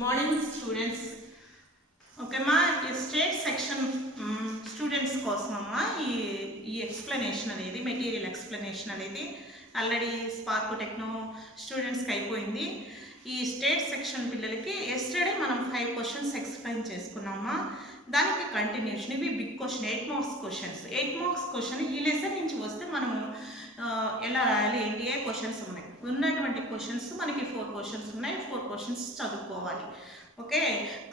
Morning students. ఓకేమ్మా, ఈ state section students కోసమమ్మా ఈ explanation అనేది, మెటీరియల్ ఎక్స్ప్లెనేషన్ అనేది ఆల్రెడీ స్పార్క్ టెక్నో స్టూడెంట్స్కి అయిపోయింది. ఈ స్టేట్ సెక్షన్ పిల్లలకి ఎస్టర్డే మనం 5 క్వశ్చన్స్ ఎక్స్ప్లెయిన్ చేసుకున్నామా. దానికి కంటిన్యూషన్. ఇవి big question, 8 marks questions. 8 marks question ఈ లెసన్ నుంచి వస్తే మనము ఎలా రాయాలి ఏంటి, ఏ క్వశ్చన్స్ ఉన్నాయి. ఉన్నటువంటి క్వశ్చన్స్ మనకి 4 క్వశ్చన్స్ ఉన్నాయి. 4 క్వశ్చన్స్ చదువుకోవాలి. ఓకే,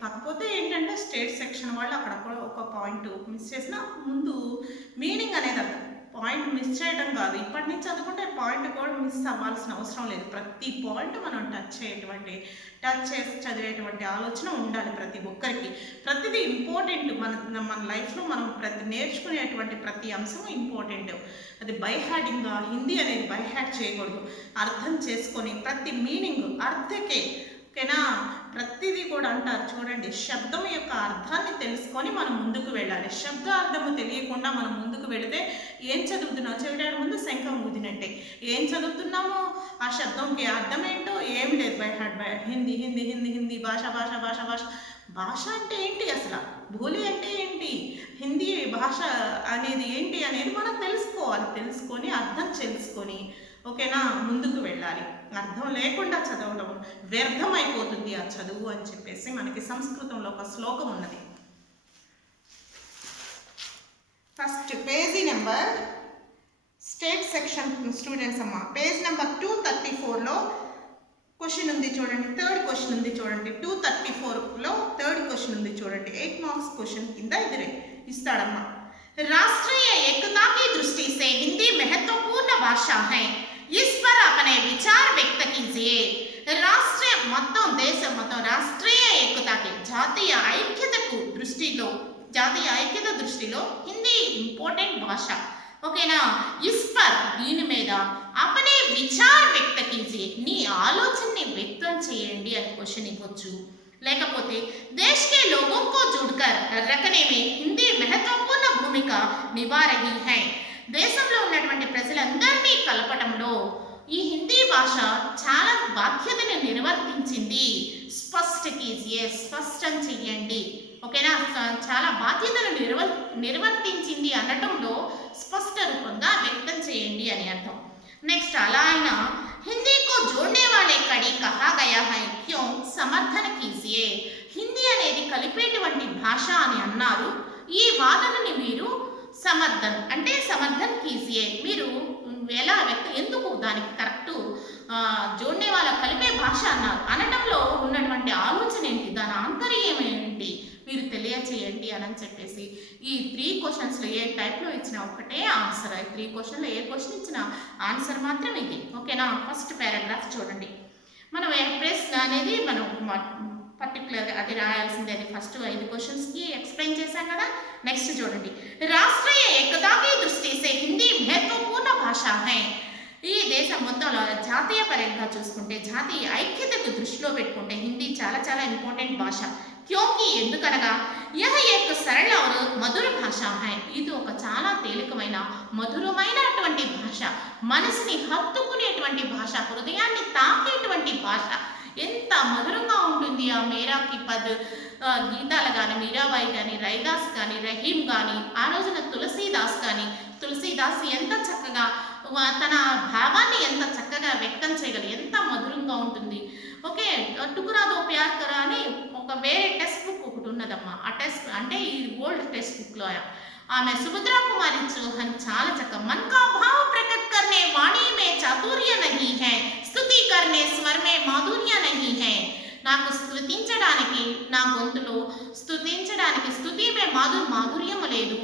కాకపోతే ఏంటంటే స్టేట్ సెక్షన్ వాళ్ళు అక్కడ ఒక పాయింట్ మిస్ చేసిన ముందు మీనింగ్ అనేది అర్థం. పాయింట్ మిస్ చేయడం కాదు, ఇప్పటి నుంచి చదువుకుంటే పాయింట్ కూడా మిస్ అవ్వాల్సిన అవసరం లేదు. ప్రతి పాయింట్ మనం టచ్ చేసి చదివేటువంటి ఆలోచన ఉండాలి ప్రతి ఒక్కరికి. ప్రతిదీ ఇంపార్టెంట్. మన లైఫ్లో మనం నేర్చుకునేటువంటి ప్రతి అంశం ఇంపార్టెంట్. అది బైహార్డింగ్గా హిందీ అనేది బైహార్డ్ చేయకూడదు. అర్థం చేసుకొని ప్రతి మీనింగ్ అర్థకే, ఓకేనా. ప్రతిదీ కూడా అంటారు చూడండి, శబ్దం యొక్క అర్థాన్ని తెలుసుకొని మనం ముందుకు వెళ్ళాలి. శబ్ద అర్థము తెలియకుండా మనం ముందుకు వెళితే ఏం చదువుతున్నావు చెవిటాడు ముందు శంఖం ఊదినట్టే. ఏం చదువుతున్నామో ఆ శబ్దంకి అర్థం ఏంటో ఏమి లేదు. హిందీ హిందీ హిందీ హిందీ భాష భాష భాష భాష భాష అంటే ఏంటి, అసలు బోలి అంటే ఏంటి, హిందీ భాష అనేది ఏంటి అనేది మనం తెలుసుకోవాలి. తెలుసుకొని అర్థం తెలుసుకొని, ఓకేనా, ముందుకు వెళ్ళాలి. అర్థం లేకుండా చదవడం వ్యర్థమైపోతుంది ఆ చదువు అని చెప్పేసి మనకి సంస్కృతంలో ఒక శ్లోకం ఉన్నది. First page number state section students అమ్మ, పేజ్ నెంబర్ 234లో క్వశ్చన్ ఉంది చూడండి. థర్డ్ క్వశ్చన్ ఉంది చూడండి. 234లో థర్డ్ క్వశ్చన్ ఉంది చూడండి. 8 మార్క్స్ క్వశ్చన్ కింద ఇది ఇస్తాడమ్మా. राष्ट्रीय एकता की दृष्टि से हिंदी महत्वपूर्ण भाषा है, इस पर अपने विचार व्यक्त कीजिए. राष्ट्रीय మొత్తం దేశం మొత్తం రాష్ట్రీయ ఏకతకి జాతీయ ఐక్యతకు దృష్టిలో హిందీ ఇంపార్టెంట్ భాష, ఓకేనా. ఇస్ పర్ దీని మీద అపనే విచార్ వ్యక్త కీజియే నీ ఆలోచనని వ్యక్తం చేయండి అని క్వశ్చన్ ఇవ్వచ్చు. లేకపోతే देश के लोगों को जोड़कर रखने में हिंदी महत्वपूर्ण भूमिका निभा रही है. దేశంలో ఉన్నటువంటి ప్రజలందరినీ కలపడంలో ఈ హిందీ భాష చాలా బాధ్యతను నిర్వర్తించింది. స్పష్టం చెయ్యండి, ఓకేనా. చాలా బాధ్యతను నిర్వర్తించింది అనటంలో స్పష్ట రూపంగా వ్యక్తం చేయండి అని అర్థం. నెక్స్ట్ అలా అయినా हिंदी को जोड़ने वाले कड़ी कहा गया है, क्यों समर्थन कीजिए. హిందీ అనేది కలిపేటువంటి భాష అని అన్నారు. ఈ వాదనని మీరు సమర్థన్ కీజియే మీరు ఎలా ఎందుకు దానికి కరెక్ట్ జోడ్నే వాళ్ళ కలిపే భాష అన్నారు అనటంలో ఉన్నటువంటి ఆలోచన ఏంటి, దాని ఆంతర్యం ఏంటి మీరు తెలియచేయండి అని చెప్పేసి ఈ 3 క్వశ్చన్స్లో ఏ టైప్లో ఇచ్చిన ఒకటే ఆన్సర్. 3 క్వశ్చన్లో ఏ క్వశ్చన్ ఇచ్చిన ఆన్సర్ మాత్రం ఇది, ఓకేనా. ఫస్ట్ పారాగ్రాఫ్ చూడండి. మనం ప్రెస్ అనేది మనం పర్టికులర్గా అది రాయాల్సిందే. అది ఫస్ట్ 5 క్వశ్చన్స్కి ఎక్స్ప్లెయిన్ చేశాం కదా. నెక్స్ట్ చూడండి, రాష్ట్రీయ ఏకతాకి దృష్టి సే హిందీ మహత్వపూర్ణ భాష హై. ఈ దేశం మొత్తంలో జాతీయ పరంగా చూసుకుంటే, జాతీయ ఐక్యతకు దృష్టిలో పెట్టుకుంటే హిందీ చాలా చాలా ఇంపార్టెంట్ భాష. క్యోంకి ఎందుకనగా యహ ఏక్ సరళ और మధుర భాష హై. ఇది ఒక చాలా తేలికమైన మధురమైనటువంటి భాష, మనసుని హత్తుకునేటువంటి భాష, హృదయాన్ని తాకేటువంటి భాష. ఎంత మధురంగా ఉంటుంది. ఆ మేరాకి పద్ గీతాలు కానీ, మీరాబాయి కానీ, రైదాస్ కానీ, రహీం కానీ, ఆ రోజున తులసీదాస్ ఎంత చక్కగా తన భావాన్ని ఎంత చక్కగా వ్యక్తం చేయగలరు, ఎంత మధురంగా ఉంటుంది. ఓకే, టుకురాదో ప్యార్ కరా అని ఒక వేరే టెక్స్ట్ బుక్ ఒకటి ఉన్నదమ్మా. ఆ టెక్స్ట్ అంటే ఈ ఓల్డ్ టెక్స్ట్ బుక్లో ఆమె సుభద్రా కుమారి చౌహాన్ చాలా చక్కగా मन का भाव प्रकट करने वाणी में चातुर्य नहीं है, स्तुति करने स्वर में माधुर्य नहीं है. నాకు స్తుతించడానికి నా గొంతులో స్తుతించడానికి స్తుతిమే మాధుర్యం లేదు.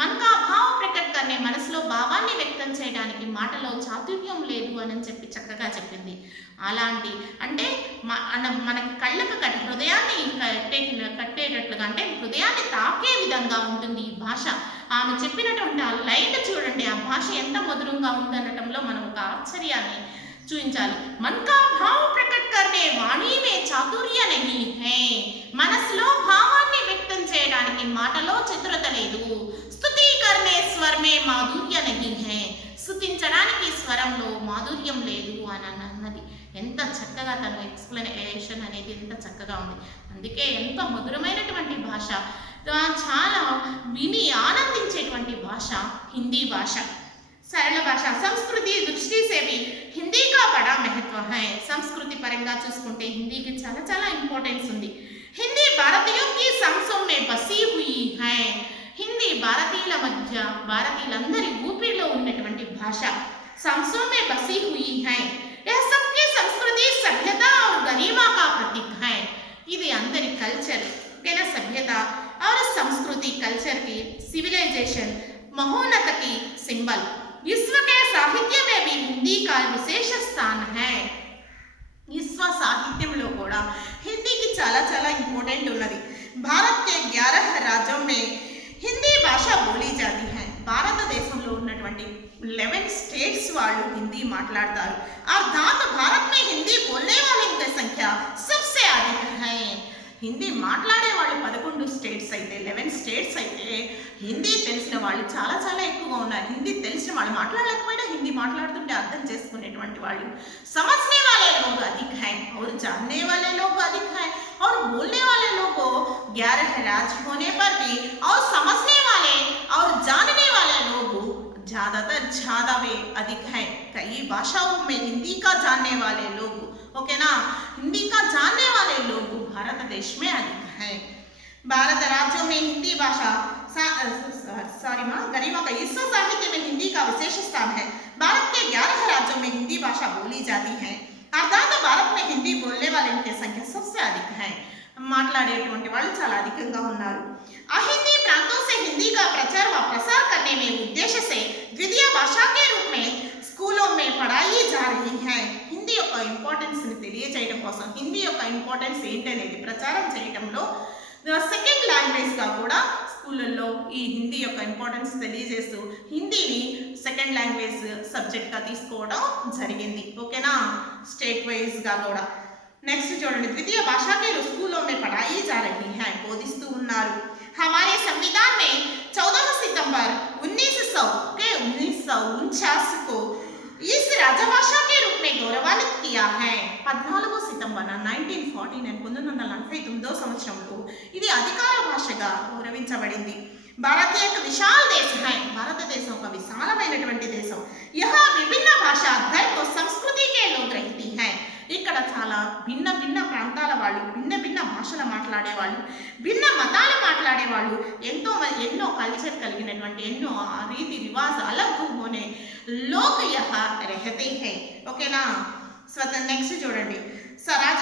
మనకా భావ ప్రకట్ కర్నే మనసులో భావాన్ని వ్యక్తం చేయడానికి మాటలో చాతుర్యం లేదు అని చెప్పి చక్కగా చెప్పింది. అలాంటి అంటే మనకి కళ్ళకు హృదయాన్ని కట్టేటట్లుగా, అంటే హృదయాన్ని తాకే విధంగా ఉంటుంది ఈ భాష. ఆమె చెప్పినటువంటి ఆ లైన్ చూడండి, ఆ భాష ఎంత మధురంగా ఉందనటంలో మనం ఒక ఆశ్చర్యాన్ని చూపించాలి. మనకా భావ ప్రకట్ కర్నే వాణి మే చాతుర్య నహీ హై. మనసులో భావాన్ని వ్యక్తం చేయడానికి మాటలో చతురత లేదు. స్తుతి కర్నే స్వర్ మే మాధుర్య నహీ హై. స్తుతించడానికి స్వరంలో మాధుర్యం లేదు అని అన్నది. ఎంత చక్కగా తన ఎక్స్ప్లెనేషన్ అనేది ఎంత చక్కగా ఉంది. అందుకే ఎంత మధురమైనటువంటి భాష, చాలా విని ఆనందించేటువంటి భాష హిందీ భాష. సరళ భాష. సంస్కృతి దృష్టి से भी हिंदी का बड़ा महत्व है. సంస్కృతి పరంగా చూసుకుంటే హిందీకి చాలా చాలా ఇంపార్టెన్స్ ఉంది. హిందీ భారతీయుల की सांसों में बसी हुई है. హిందీ భారతీయుల మధ్య, భారతీయులందరి ఊపిరిలో ఉన్నటువంటి భాష. सांसों में बसी हुई है. यह सबकी संस्कृति, सभ्यता और गरिमा का प्रतीक है. ఇది అందరి కల్చర్, ఓకేనా, సభ్యత और संस्कृति, कल्चर की, सिविलाइजेशन, महोन्नत की सिंबल. विश्व के साहित्य में भी हिंदी का विशेष स्थान है. విశ్వ సాహిత్యంలో కూడా హిందీకి చాలా చాలా ఇంపార్టెంట్ ఉన్నది. భారత్ के 11 राज्यों में हिंदी भाषा बोली जाती है. భారతదేశంలో ఉన్నటువంటి 11 స్టేట్స్ వాళ్ళు హిందీ మాట్లాడతారు. अर्थात भारत में हिंदी बोलने वालों की संख्या सबसे अधिक है. హిందీ మాట్లాడే వాళ్ళు 11 స్టేట్స్ అయితే, 11 స్టేట్స్ అయితే హిందీ తెలిసిన వాళ్ళు చాలా చాలా ఎక్కువగా ఉన్నారు. హిందీ తెలిసిన వాళ్ళు, మాట్లాడలేకపోయినా హిందీ మాట్లాడుతుంటే అర్థం చేసుకునేటువంటి వాళ్ళు. समझने वाले लोग अधिक हैं और जानने वाले लोग अधिक हैं और बोलने वाले लोग 11 राज्य होने पर भी और समझने वाले और जानने वाले लोग ज़्यादातर ज़्यादा वे अधिक हैं. कई भाषाओं में हिंदी का जानने वाले लोग, ओके ना, हिंदी का जानने वाले लोग भारत देश में अधिक हैं. भारत राज्यों में हिंदी भाषा गरिमा का विश्व साहित्य में हिंदी का विशेष स्थान है. भारत के 11 राज्यों में हिंदी भाषा बोली जाती है. अर्थात भारत में हिंदी बोलने वाले की संख्या सबसे अधिक है. మాట్లాడేటువంటి వాళ్ళు చాలా అధికంగా ఉన్నారు. अहिंदी प्रांतों से हिंदी का प्रचार व प्रसार करने में उद्देश्य से द्वितीय भाषा के रूप में स्कूलों में पढ़ाई जा रही है. హిందీ యొక్క ఇంపార్టెన్స్ ని తెలియజేయడం కోసం, హిందీ యొక్క ఇంపార్టెన్స్ ఏంటనేది ప్రచారం చేయడంలో సెకండ్ లాంగ్వేజ్ గా కూడా స్కూళ్ళల్లో ఈ హిందీ యొక్క ఇంపార్టెన్స్ తెలియజేస్తూ హిందీని సెకండ్ లాంగ్వేజ్ సబ్జెక్ట్ గా తీసుకోవడం జరిగింది. ఓకేనా, స్టేట్ వైజ్ గా కూడా. నెక్స్ట్ చూడండి, ద్వితీయ భాషా के स्कूलों में पढ़ाई जा रही है, బోధిస్తూ ఉన్నారు. हमारे संविधान में 14 सितंबर 1949 को इस राजभाषा के रूप में गौरवान्वित किया है. 14 సితంబర్ 1949 సంవత్సరంలో ఇది అధికార భాషగా గౌరవించబడింది. భారత एक विशाल देश है. భారతదేశం ఒక విశాలమైనటువంటి దేశం. यहाँ विभिन्न भाषा, धर्म, संस्कृति के लोग रहती हैं. ఇక్కడ చాలా భిన్న భిన్న ప్రాంతాల వాళ్ళు, భిన్న భిన్న భాషలు మాట్లాడేవాళ్ళు, భిన్న మతాలు మాట్లాడేవాళ్ళు, ఎన్నో కల్చర్ కలిగినటువంటి, ఎన్నో రీతి రివాజ్ अलग होने लोग यहाँ रहते हैं. ఓకేనా, स्वतंत्र. नेक्स्ट చూడండి, स्वराज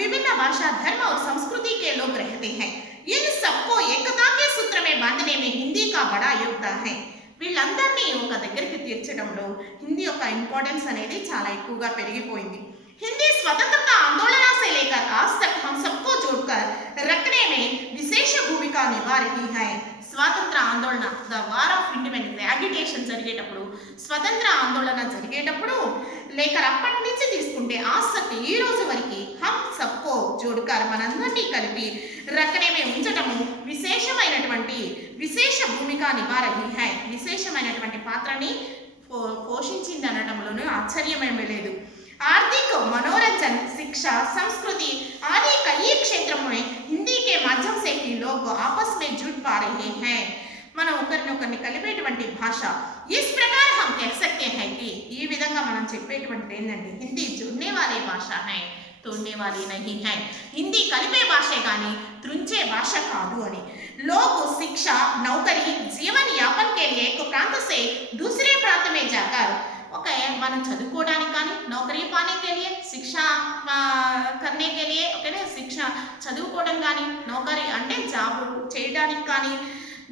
विभिन्न भाषा, धर्म और संस्कृति के लोग रहते हैं. इन सबको एकता के सूत्र में बांधने में हिंदी का बड़ा योगदान है. వీళ్ళందరినీ ఒక దగ్గరికి తీర్చడంలో హిందీ యొక్క ఇంపార్టెన్స్ అనేది చాలా ఎక్కువగా పెరిగిపోయింది. हिंदी स्वतंत्रता आंदोलन से लेकर आज तक हम सबको जोड़कर रखने में विशेष भूमिका निभा रही है. స్వాతంత్ర ఆందోళన, ద వార్ ఆఫ్ ఇండిపెండెన్స్, అగిటేషన్ జరిగేటప్పుడు, స్వతంత్ర ఆందోళన జరిగేటప్పుడు లేక అప్పటి నుంచి తీసుకుంటే ఆసక్తి ఈ రోజు వరకు హమ్ సబ్కో జోడ్కర్, మనందరినీ కలిపి రఖనే మే ఉంచటము విశేషమైనటువంటి విశేష భూమిక నిభా రహీ హై, విశేషమైనటువంటి పాత్రని పోషించింది అనడంలోనూ ఆశ్చర్యమేమీ లేదు. आर्थिक, मनोरंजन, शिक्षा, संस्कृति आदि कई क्षेत्रों में हिंदी के माध्यम से ही लोग आपस में जुड़ पा रहे हैं. మనం ఒకరినొకరిని కలిపేటువంటి భాష. इस प्रकार हम कह सकते हैं कि ఈ విధంగా మనం చెప్పేటువంటి ఏంటంటే హిందీ जुड़ने वाली भाषा है, तोड़ने वाली नहीं है. హిందీ కలిపే భాషే కానీ త్రుంచే భాష కాదు అని. लोग शिक्षा, नौकरी, जीवन यापन के लिए एक प्रांत से दूसरे प्रांत में जाकर, ओके, మనం చదువుకోవడానికి కానీ, నౌకరీ పానే के लिए, शिक्षा करने के लिए, ఓకేనా, శిక్ష చదువుకోవడం కానీ, నౌకరీ అంటే జాబ్ చేయడానికి కానీ,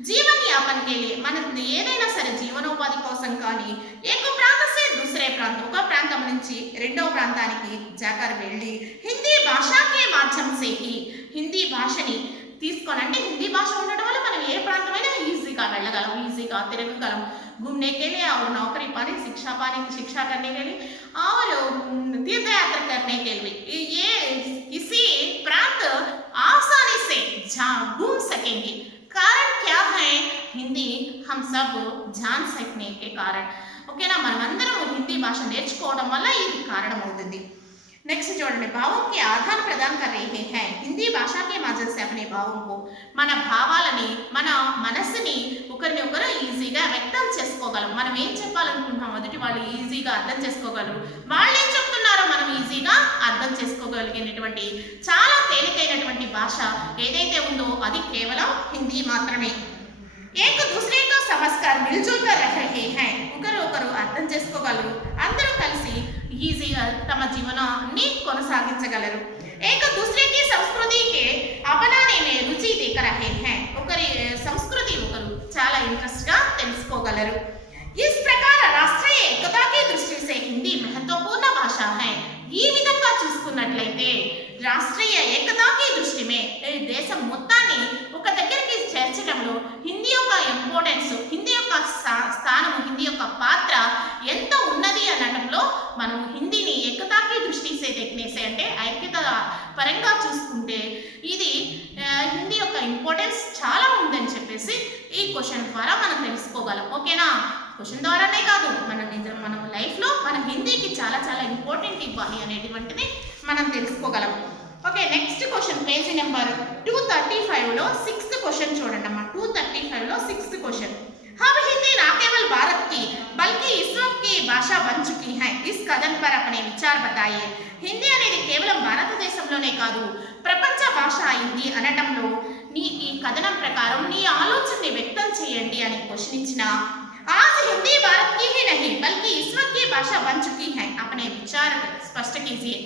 జీవన యాపన के लिए మనం ఏదైనా సరే జీవనోపాధి కోసం కానీ, एक प्रांत से दूसरे प्रांत, ఒక ప్రాంతం నుంచి రెండవ ప్రాంతానికి జాకర్ వెళ్ళి హిందీ భాషా के माध्यम से ही, హిందీ భాషని తీసుకొని, అంటే హిందీ భాష ఉండడం వల్ల మనం ఏ ప్రాంతమైనా ఈజీగా వెళ్ళగలం, ఈజీగా తిరగగలం, घूमने के लिए और नौकरी पाने, शिक्षा करने के लिए और तीर्थ यात्रा करने के लिए, ये किसी प्रांत आसानी से घूम सकेंगे. कारण क्या है? हिंदी हम सब जान सकने के कारण. ఓకేనా, మనమందరం హిందీ భాష నేర్చుకోవడం వల్ల ఇది కారణమవుతుంది. नेक्स्ट చూడండి భావం के आदान प्रदान कर रहे हैं हिंदी भाषा के माध्यम से अपने भावों को మన భావాలని మన మనసుని ఒకరిని ఒకరు ఈజీగా వ్యక్తం చేసుకోగలం. మనం ఏం చెప్పాలనుకుంటున్నాం మొదటి వాళ్ళు ఈజీగా అర్థం చేసుకోగలరు, వాళ్ళు ఏం చెప్తున్నారో మనం ఈజీగా అర్థం చేసుకోగలిగినటువంటి చాలా తేలికైనటువంటి భాష ఏదైతే ఉందో అది కేవలం హిందీ మాత్రమే. एक दूसरे को समझकर मिलजुल कर रह रहे हैं ఒకరు ఒకరు అర్థం చేసుకోగలరు, అందరూ కలిసి ఈజీగా తమ జీవనాన్ని కొనసాగించగలరు. एक दूसरे की संस्कृति के अपनाने में रुचि देख रहे हैं ఒకరి సంస్కృతి ఒకరు చాలా ఇంట్రెస్ట్ గా తెలుసుకోగలరు. इस प्रकार राष्ट्रीय एकता की दृष्टि से हिंदी महत्वपूर्ण भाषा है. ఈ విధంగా చూసుకున్నట్లయితే రాష్ట్రీయ ఏకతాకి దృష్టి మే దేశం మొత్తాన్ని ఒక దగ్గరికి చేర్చడంలో హిందీ యొక్క ఇంపార్టెన్స్, హిందీ యొక్క స్థానం, హిందీ యొక్క పాత్ర ఎంత ఉన్నది అనడంలో మనం హిందీని ఏకతాకి దృష్టి సే దేఖ్నేసే అంటే ఐక్యత పరంగా చూసుకుంటే ఇది హిందీ యొక్క ఇంపార్టెన్స్ చాలా ఉందని చెప్పేసి ఈ క్వశ్చన్ ద్వారా మనం తెలుసుకోగలం. ఓకేనా? క్వశ్చన్ ద్వారానే కాదు, మన లైఫ్లో మన హిందీకి చాలా చాలా ఇంపార్టెంట్ ఇవ్వాలి అనేటువంటిది మనం తెలుసుకోగలం. Okay, next question page number 235లో 6th క్వశ్చన్ చూడండి అమ్మా. 235లో 6th क्वेश्चन हम हिंदी ना केवल भारत की बल्कि विश्व की भाषा बन चुकी है. इस कथन पर अपने विचार बताइए. హిందీ అనేది కేవలం భారతదేశంలోనే కాదు ప్రపంచ భాష అయింది అనటంలో ఈ కథనం ప్రకారం నీ ఆలోచనని వ్యక్తం చేయండి అని క్వశ్చన్ ఇచ్చిన आज हिंदी भारत की ही नहीं बल्कि विश्व की भाषा बन चुकी है. अपने विचार स्पष्ट कीजिए.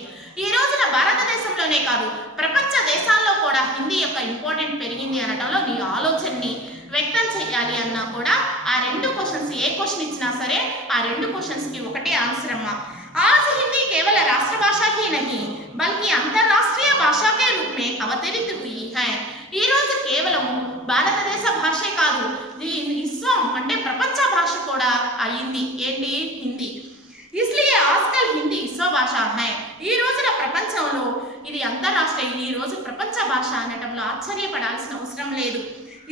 ఈ రోజున భారతదేశంలోనే కాదు ప్రపంచ దేశాల్లో కూడా హిందీ యొక్క ఇంపార్టెంట్ పెరిగింది అనటంలో నీ ఆలోచనని వ్యక్తం చేయాలి అన్నా కూడా ఆ రెండు క్వశ్చన్స్ ఏ క్వశ్చన్ ఇచ్చినా సరే ఆ రెండు క్వశ్చన్స్కి ఒకటే ఆన్సర్ అమ్మా. आज हिंदी केवल राष्ट्रभाषा ही नहीं बल्कि अंतर्राष्ट्रीय भाषा के रूप में अवतरित हुई है. ఈ రోజు కేవలం భారతదేశ భాషే కాదు విశ్వం అంటే ప్రపంచ భాష కూడా అయింది. ఏంటి? హిందీ. इसलिए आजकल हिंदी विश्व भाषा है. ఈ రోజున ప్రపంచంలో ఇది అంతర్రాష్ట్రీయ, ఈ రోజు ప్రపంచ భాష అనటంలో ఆశ్చర్యపడాల్సిన అవసరం లేదు.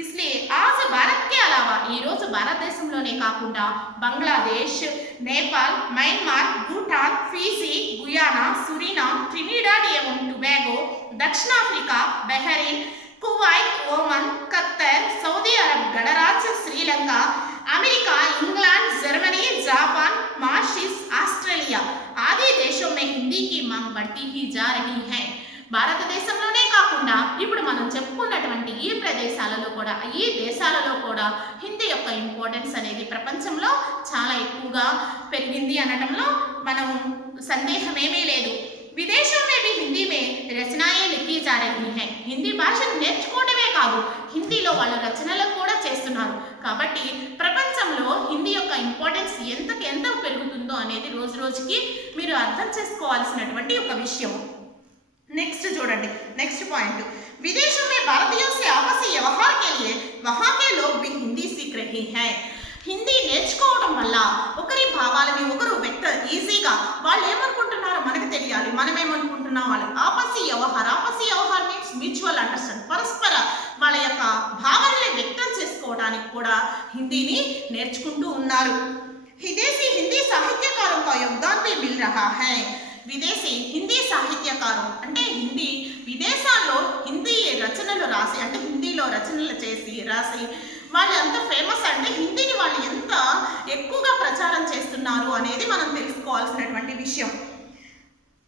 इसलिए आज भारत के अलावा ఈ రోజు భారతదేశంలోనే కాకుండా Bangladesh, Nepal, Myanmar, Bhutan, Fiji, Guyana, Suriname, Trinidad एवं टोबैगो, దక్షిణాఫ్రికా, Bahrain, Kuwait, Oman, Qatar, Saudi Arab గణరాజ్య, Sri Lanka, America, England, Germany, Japan, Mauritius, Australia आदि देशों में हिंदी की मांग बढ़ती ही जा रही है. భారతదేశంలోనే కాకుండా ఇప్పుడు మనం చెప్పుకున్నటువంటి ఈ ప్రదేశాలలో కూడా ఈ దేశాలలో కూడా హిందీ యొక్క ఇంపార్టెన్స్ అనేది ప్రపంచంలో చాలా ఎక్కువగా పెరిగింది అనడంలో మనం సందేహమేమీ లేదు. విదేశం में भी हिंदी में रचनाएं लिखी जा रही हैं. హిందీ భాషను నేర్చుకోవడమే కాదు హిందీలో వాళ్ళ రచనలు కూడా చేస్తున్నారు. కాబట్టి ప్రపంచంలో హిందీ యొక్క ఇంపార్టెన్స్ ఎంత పెరుగుతుందో అనేది రోజు రోజుకి మీరు అర్థం చేసుకోవాల్సినటువంటి ఒక విషయం. नेक्स्ट చూడండి नेक्स्ट पॉइंट विदेशों में भारतीयों से आपसी व्यवहार के लिए वहां के लोग भी हिंदी सीख रहे हैं. హిందీ నేర్చుకోవడం వల్ల ఒకరి భావాలని ఒకరు వ్యక్త ఈజీగా వాళ్ళు ఏమనుకుంటున్నారో మనకు తెలియాలి, మనం ఏమనుకుంటున్నాం వాళ్ళు. ఆపసి వ్యవహార్ మీన్స్ మ్యూచువల్ అండర్స్టాండ్, పరస్పర వాళ్ళ యొక్క భావాలని వ్యక్తం చేసుకోవడానికి కూడా హిందీని నేర్చుకుంటూ ఉన్నారు. విదేశీ హిందీ సాహిత్యకాरों का योगदान भी मिल रहा है. విదేశీ హిందీ సాహిత్యకారం అంటే హిందీ విదేశాల్లో హిందీ రచనలు రాసి అంటే హిందీలో రచనలు చేసి రాసి వాళ్ళు ఎంత ఫేమస్ అంటే హిందీని వాళ్ళు ఎంత ఎక్కువగా ప్రచారం చేస్తున్నారు అనేది మనం తెలుసుకోవాల్సినటువంటి విషయం.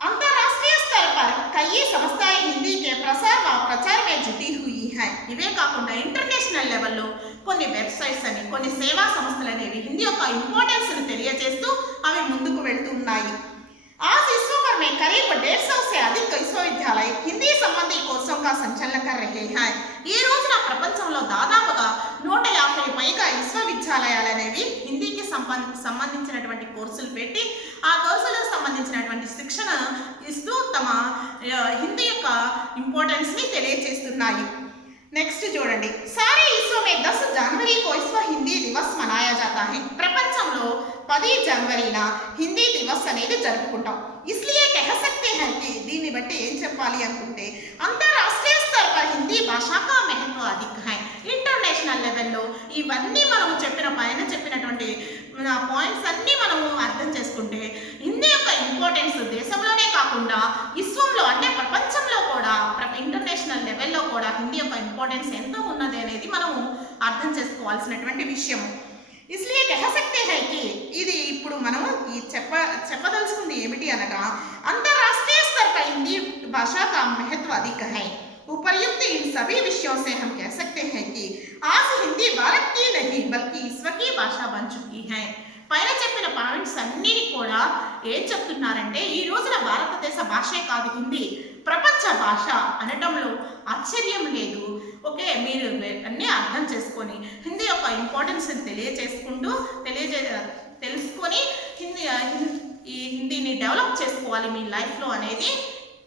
अंतर्राष्ट्रीय स्तर पर कई संस्थाएं हिंदी के प्रचार में जुटी हुई है. ఇవే కాకుండా ఇంటర్నేషనల్ లెవెల్లో కొన్ని వెబ్సైట్స్ అని కొన్ని సేవా సంస్థలు అనేవి హిందీ యొక్క ఇంపార్టెన్స్ని తెలియజేస్తూ అవి ముందుకు వెళ్తున్నాయి. आज विश्व भर में करीब 150 से अधिक विश्वविद्यालय हिंदी संबंधी कोर्सों का संचालन कर रहे हैं. ఈ రోజున ప్రపంచంలో దాదాపుగా 150 పైగా విశ్వవిద్యాలయాలు అనేవి హిందీకి సంబంధించినటువంటి కోర్సులు పెట్టి ఆ కోర్సులకు సంబంధించినటువంటి శిక్షణ ఇస్తూ తమ హిందీ యొక్క ఇంపార్టెన్స్ని తెలియజేస్తున్నాయి. నెక్స్ట్ చూడండి सारे विश्व में 10 जनवरी को विश्व हिंदी दिवस मनाया जाता है. ప్రపంచంలో 10 జనవరిన హిందీ దివస్ అనేది జరుపుకుంటాం. इसलिए कह सकते हैं कि దీన్ని బట్టి ఏం చెప్పాలి అనుకుంటే అంతర్రాష్ట్రీయ स्तर पर हिंदी भाषा का महत्व अधिक है. ఇంటర్నేషనల్ లెవెల్లో ఇవన్నీ మనం చెప్పినటువంటి పాయింట్స్ అన్నీ మనము అర్థం చేసుకుంటే హిందీ యొక్క ఇంపార్టెన్స్ దేశంలోనే కాకుండా కాకుండా విశ్వంలో అంటే ప్రపంచంలో కూడా ఇంటర్నేషనల్ లెవెల్లో కూడా హిందీ యొక్క ఇంపార్టెన్స్ ఎంత ఉన్నది అనేది మనము అర్థం చేసుకోవాల్సినటువంటి విషయం. इसलिए कह सकते हैं कि ఇది ఇప్పుడు మనం ఈ చెప్పదలుచుకుంది ఏమిటి అనగా अंतर्राष्ट्रीय स्तर पर हिंदी भाषा का महत्व अधिक है। उपर्युक्त इन सभी विषयों से हम कह सकते हैं कि आज हिंदी भारत की नहीं बल्कि विश्व की भाषा बन चुकी है। పైన చెప్పిన పాయింట్స్ అన్నీ కూడా ఏం చెప్తున్నారంటే ఈ రోజున భారతదేశ భాషే కాదు హిందీ ప్రపంచ భాష అనటంలో ఆశ్చర్యం లేదు. ఓకే, మీరు అన్నీ అర్థం చేసుకొని హిందీ యొక్క ఇంపార్టెన్స్ తెలుసుకొని హిందీని డెవలప్ చేసుకోవాలి మీ లైఫ్లో అనేది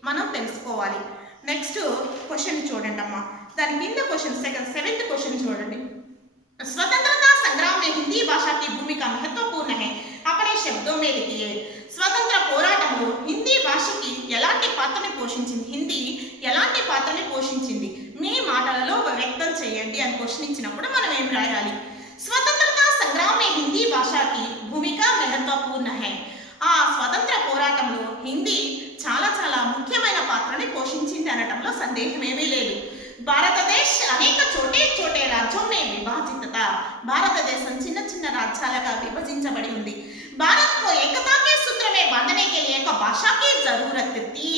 మనం తెలుసుకోవాలి. నెక్స్ట్ క్వశ్చన్ చూడండి అమ్మా, దాని కింద క్వశ్చన్ సెవెంత్ క్వశ్చన్ చూడండి. स्वतंत्रता संग्राम में हिंदी भाषा की भूमिका महत्वपूर्ण है, अपने शब्दों में लिखिए। స్వతంత్ర పోరాటంలో హిందీ భాషకి ఎలాంటి పాత్రని పోషించింది, హిందీ ఎలాంటి పాత్రని పోషించింది మీ మాటలలో వ్యక్తం చేయండి అని క్వశ్చన్ ఇచ్చినప్పుడు మనం ఏం రాయాలి? స్వతంత్రతా సంగ్రామ్ में हिंदी भाषा की भूमिका महत्वपूर्ण है. ఆ స్వతంత్ర పోరాటంలో హిందీ చాలా చాలా ముఖ్యమైన పాత్రని పోషించింది అనటంలో సందేహం ఏమీ లేదు. భారతదేశ్ అనేక చోటే చోటే రాజ్యం में विभाजित था. భారతదేశం చిన్న చిన్న రాజ్యాలుగా విభజించబడి ఉంది. భారత్ को एकता के सूत्र में बांधने के लिए एक भाषा की जरूरत थी.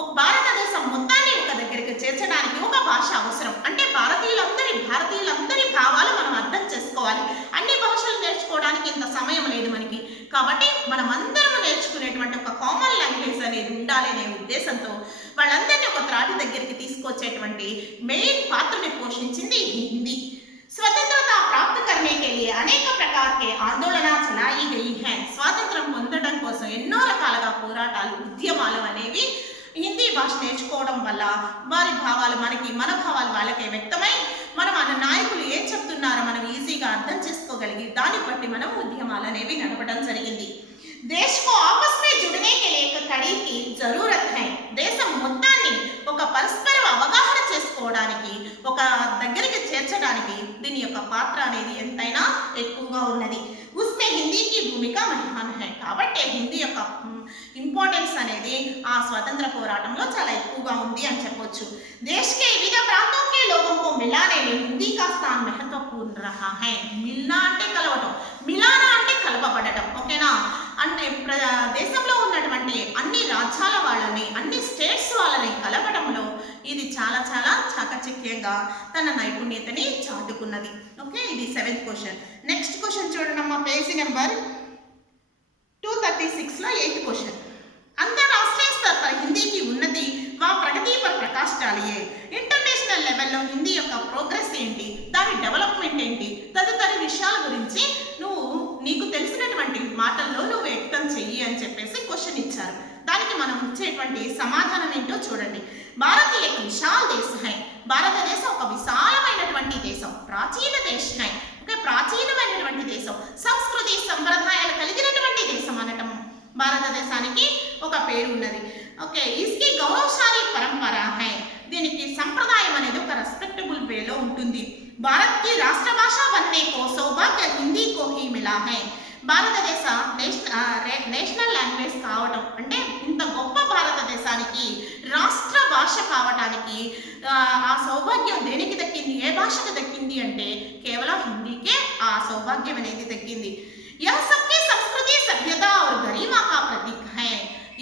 ఒక భారతదేశం మొత్తాన్ని ఒక దగ్గరికి చేర్చడానికి ఒక భాష అవసరం. అంటే భారతీయులందరి భావాలు మనం అర్థం చేసుకోవాలి. అన్ని భాషలు నేర్చుకోవడానికి ఇంత సమయం లేదు మనకి. కాబట్టి మనం అందరం నేర్చుకునేటువంటి ఒక కామన్ లాంగ్వేజ్ అనేది ఉండాలి అనే ఉద్దేశంతో వాళ్ళందరినీ ఒక త్రాటి దగ్గరికి తీసుకొచ్చేటువంటి మెయిన్ పాత్రని పోషించింది హిందీ. स्वतंत्रता प्राप्त करने के लिए अनेक प्रकार के आंदोलन चलाई गई हैं. స్వాతంత్రం పొందడం కోసం ఎన్నో రకాలుగా పోరాటాలు ఉద్యమాలు అనేవి హిందీ భాష నేర్చుకోవడం వల్ల వారి భావాలు మనకి మన భావాలు వాళ్ళకే వ్యక్తమై మనం మన నాయకులు ఏం చెప్తున్నారో మనం ఈజీగా అర్థం చేసుకోగలిగి దాన్ని బట్టి మనం ఉద్యమాలు అనేవి నడపడం జరిగింది. देश को आपस में जुड़ने के लिए एक कड़ी की जरूरत है. దేశం మొత్తాన్ని ఒక పరస్పర అవగాహన చేసుకోవడానికి ఒక దగ్గరికి చేర్చడానికి దీని యొక్క పాత్ర అనేది ఎంతైనా ఎక్కువగా ఉన్నది. उसमें हिंदी की भूमिका महान है. కాబట్టి హిందీ యొక్క ఇంపార్టెన్స్ అనేది ఆ స్వతంత్ర పోరాటంలో చాలా ఎక్కువగా ఉంది అని చెప్పొచ్చు. देश के विविध प्रांतों के लोगों को मिलाने में हिंदी का स्थान महत्वपूर्ण रहा है. मिलना అంటే కలవడం, మిలానా అంటే కలపబడటం. ఓకేనా, అంటే దేశంలో ఉన్నటువంటి అన్ని రాజ్యాల వాళ్ళని అన్ని స్టేట్స్ వాళ్ళని కలపడంలో ఇది చాలా చాలా చాకచక్యంగా తన నైపుణ్యతని చాటుకున్నది. ఓకే, ఇది 7th క్వశ్చన్. నెక్స్ట్ క్వశ్చన్ చూడండి అమ్మా, పేజీ నెంబర్ 236లో 8th क्वेश्चन. अंतरराष्ट्रीय स्तर पर हिंदी की उन्नति व प्रगति पर प्रकाश डालिए. ఇంటర్నేషనల్ లెవెల్లో హిందీ యొక్క ప్రోగ్రెస్ ఏంటి, దాని డెవలప్మెంట్ ఏంటి, తదితర విషయాల గురించి నీకు తెలిసినటువంటి మాటల్లో నువ్వు వ్యక్తం చెయ్యి అని చెప్పేసి క్వశ్చన్ ఇచ్చారు. దానికి మనం ఇచ్చేటువంటి సమాధానం ఏంటో చూడండి. భారత్ एक विशाल देश है. భారతదేశం ఒక విశాలమైనటువంటి దేశం. ప్రాచీన దేశం है. ఓకే, ప్రాచీనమైనటువంటి దేశం, సంస్కృతి సంప్రదాయాలు కలిగినటువంటి దేశం అనటం భారతదేశానికి ఒక పేరు ఉన్నది. ఓకే, इसकी गौरवशाली परंपरा है. దీనికి సంప్రదాయం అనేది ఒక రెస్పెక్టబుల్ వేలో ఉంటుంది. భారత్ కి రాష్ట్ర భాష बनने को सौभाग्य हिंदी को ही मिला है. భారతదేశ నేషనల్ లాంగ్వేజ్ కావడం అంటే ఇంత గొప్ప భారతదేశానికి రాష్ట్ర భాష కావడానికి ఆ సౌభాగ్యం దేనికి దక్కింది, ఏ భాషకు దక్కింది అంటే కేవలం హిందీకే ఆ సౌభాగ్యం అనేది దక్కింది. यह सबकी संस्कृति सभ्यता और गरिमा का प्रतीक है.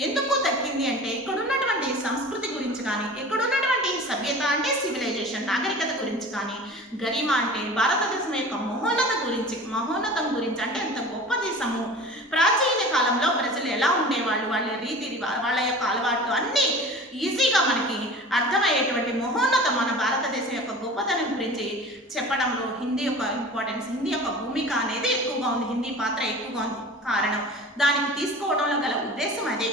ఎందుకు దక్కింది అంటే ఇక్కడున్నటువంటి సంస్కృతి గురించి కానీ, ఇక్కడున్నటువంటి సభ్యత అంటే సివిలైజేషన్ నాగరికత గురించి కానీ, గరిమ అంటే భారతదేశం యొక్క మహోన్నతం గురించి అంటే ఎంత గొప్ప దేశము, ప్రాచీన కాలంలో ప్రజలు ఎలా ఉండేవాళ్ళు, వాళ్ళ రీతి వాళ్ళ యొక్క అలవాట్లు అన్నీ ఈజీగా మనకి అర్థమయ్యేటువంటి మహోన్నతం మన భారతదేశం యొక్క గొప్పతనం గురించి చెప్పడంలో హిందీ యొక్క ఇంపార్టెన్స్, హిందీ యొక్క భూమిక అనేది ఎక్కువగా ఉంది, హిందీ పాత్ర ఎక్కువగా ఉంది. కారణం దానికి తీసుకోవడంలో గల ఉద్దేశం అదే.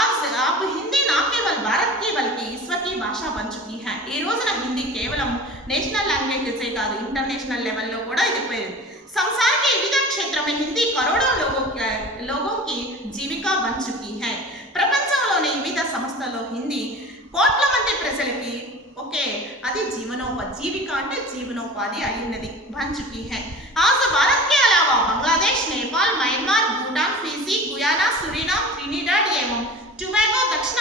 आज आप हिंदी ना केवल भारत की बल्कि विश्व की भाषा बन चुकी है. ఈ రోజున హిందీ కేవలం నేషనల్ లాంగ్వేజెసే కాదు, ఇంటర్నేషనల్ లెవెల్లో కూడా ఇది పోయింది. संसार के विविध क्षेत्रों में हिंदी करोड़ों लोगों की जीविका बन चुकी है. ప్రపంచంలోని వివిధ సంస్థల్లో హిందీ కోట్ల మంది ప్రజలకి ఓకే అది జీవిక అంటే జీవనోపాధి అయ్యున్నది, बन चुकी है. आज भारत के अलावा Bangladesh, Nepal, Myanmar, Bhutan, Fiji, Guyana, Suriname, Trinidad एवं टोबैगो, दक्षिण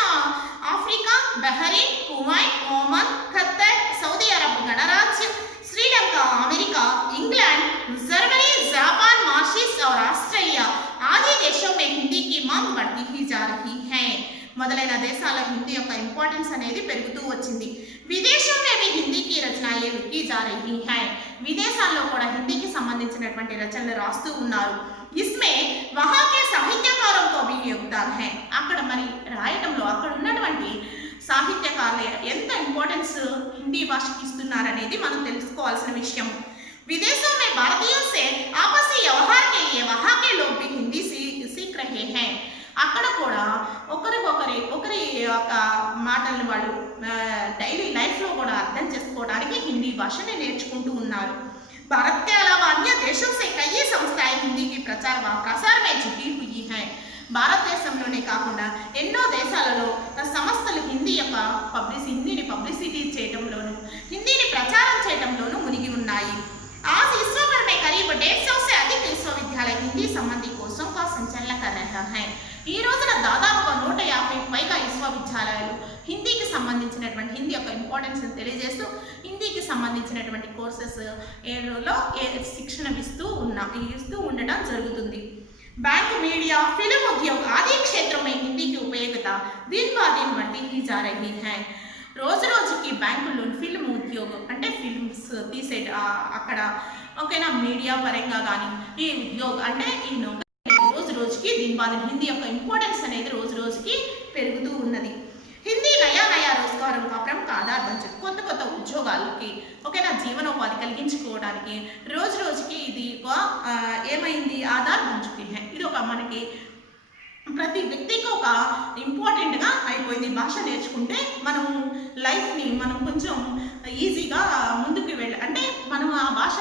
Africa, Bahrain, Kuwait, Oman, Qatar, Saudi Arab गणराज्य, Sri Lanka, America, England, Germany, Japan, Mauritius और ऑस्ट्रेलिया आदि देशों में हिंदी की मांग बढ़ती ही जा रही है. మొదలైన దేశాల హిందీ యొక్క ఇంపార్టెన్స్ అనేది పెరుగుతూ వచ్చింది. విదేశంలో भी हिंदी की रचनाएं लिखी जा रही हैं. విదేశాల్లో కూడా హిందీకి సంబంధించినటువంటి రచనలు రాస్తూ ఉన్నారు. इसमें वहां के साहित्यकारों को भी योगदान है. అక్కడ మరి రాయటంలో అక్కడ ఉన్నటువంటి సాహిత్యకారులు ఎంత ఇంపార్టెన్స్ హిందీ భాషకి ఇస్తున్నారనేది మనం తెలుసుకోవాల్సిన విషయం. विदेशों में भारतीयों से आपसी व्यवहार के लिए वहां के लोग भी हिंदी सीख रहे हैं. అక్కడ కూడా ఒకరి యొక్క మాటలను వాళ్ళు డైలీ లైఫ్లో కూడా అర్థం చేసుకోవడానికి హిందీ భాషని నేర్చుకుంటూ ఉన్నారు. भारत के अलावा अन्य देशों से कई संस्थाएं हिंदी की प्रचार व प्रसार में जुटी हुई हैं. భారతదేశంలోనే కాకుండా ఎన్నో దేశాలలో సంస్థలు హిందీని పబ్లిసిటీ చేయడంలోనూ హిందీని ప్రచారం చేయడంలోనూ మునిగి ఉన్నాయి. आज विश्व भर में करीब 150 से अधिक विश्वविद्यालय हिंदी संबंधी कोर्सों का संचालन कर रहा है. ఈ రోజున దాదాపుగా 150కి పైగా విశ్వవిద్యాలయాలు హిందీకి సంబంధించినటువంటి హిందీ యొక్క ఇంపార్టెన్స్ తెలియజేస్తూ హిందీకి సంబంధించినటువంటి కోర్సెస్ ఏలో శిక్షణ ఇస్తూ ఉండటం జరుగుతుంది. बैंक, मीडिया, फिल्म उद्योग आदि क्षेत्रों में हिंदी की उपयोगिता दिन ब दिन बढ़ती ही जा रही है. రోజు రోజుకి బ్యాంకుల్లో ఫిల్మ్ ఉద్యోగం అంటే ఫిల్మ్స్ తీసే అక్కడ ఓకేనా మీడియా పరంగా కానీ ఈ ఉద్యోగం అంటే ఈ రోజు రోజుకి దీని బాధ హిందీ యొక్క ఇంపార్టెన్స్ అనేది రోజు రోజుకి పెరుగుతూ ఉన్నది. హిందీ నయా రోజ్గారం కా ప్రముఖ ఆధార్ బన్ చुकी. కొత్త కొత్త ఉద్యోగాలకి ఓకేనా జీవనోపాధి కలిగించుకోవడానికి రోజు రోజుకి ఇది ఏమైంది ఆధార్ బన్ चुकी है. ఇది ఒక మనకి ప్రతి వ్యక్తికి ఒక ఇంపార్టెంట్గా అయిపోయింది. భాష నేర్చుకుంటే మనం లైఫ్ని మనం కొంచెం ఈజీగా ముందుకు అంటే మనం ఆ భాష